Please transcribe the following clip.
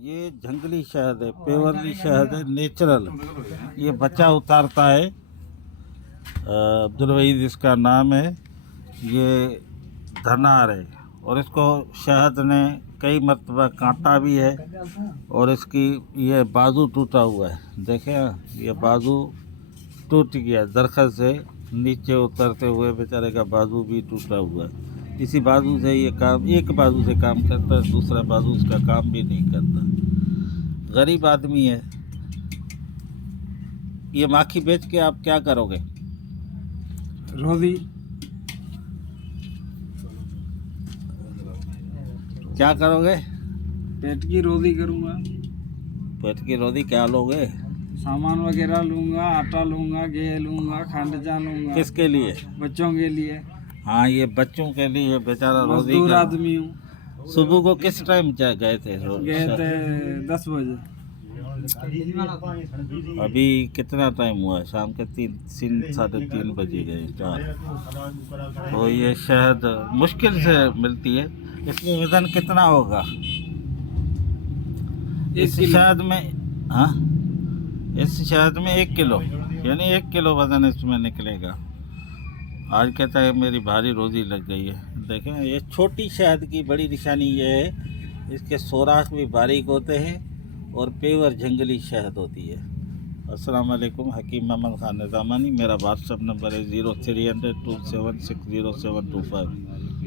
ये जंगली शहद है, पेवरली शहद है, नेचुरल। ये बच्चा उतारता है, अब्दुल वहीद इसका नाम है। ये धनार है और इसको शहद ने कई मरतबा काटा भी है और इसकी ये बाजू टूटा हुआ है। देखें, ये बाजू टूट गया, दरख्त से नीचे उतरते हुए बेचारे का बाजू भी टूटा हुआ है। इसी बाजू से ये काम, एक बाजू से काम करता है, दूसरा बाजू इसका काम भी नहीं करता। गरीब आदमी है। ये माखी बेच के आप क्या करोगे? रोजी। क्या करोगे? पेट की रोजी करूँगा। पेट की रोटी क्या लोगे? सामान वगैरह लूँगा, आटा लूँगा, गेहूँ लूँगा, खंडजा लूँगा। किसके लिए? बच्चों के लिए। हाँ, ये बच्चों के लिए बेचारा रोजी मजदूर का। आदमी हूँ। सुबह को किस टाइम गए थे? गए थे 10 बजे। अभी कितना टाइम हुआ है? शाम के 3-3:30 बजे गए, 4। तो ये शहद मुश्किल से मिलती है। इसमें वजन कितना होगा इस शहद में? हाँ, इस शहद में 1 किलो, यानी 1 किलो वजन इसमें निकलेगा। आज कहता है मेरी भारी रोजी लग गई है। देखें, ये छोटी शहद की बड़ी निशानी ये है, इसके सोराख भी बारीक होते हैं और पेवर जंगली शहद होती है। अस्सलाम वालेकुम, हकीम मोहम्मद खान निज़ामानी। मेरा व्हाट्सअप नंबर है 0300 2760725।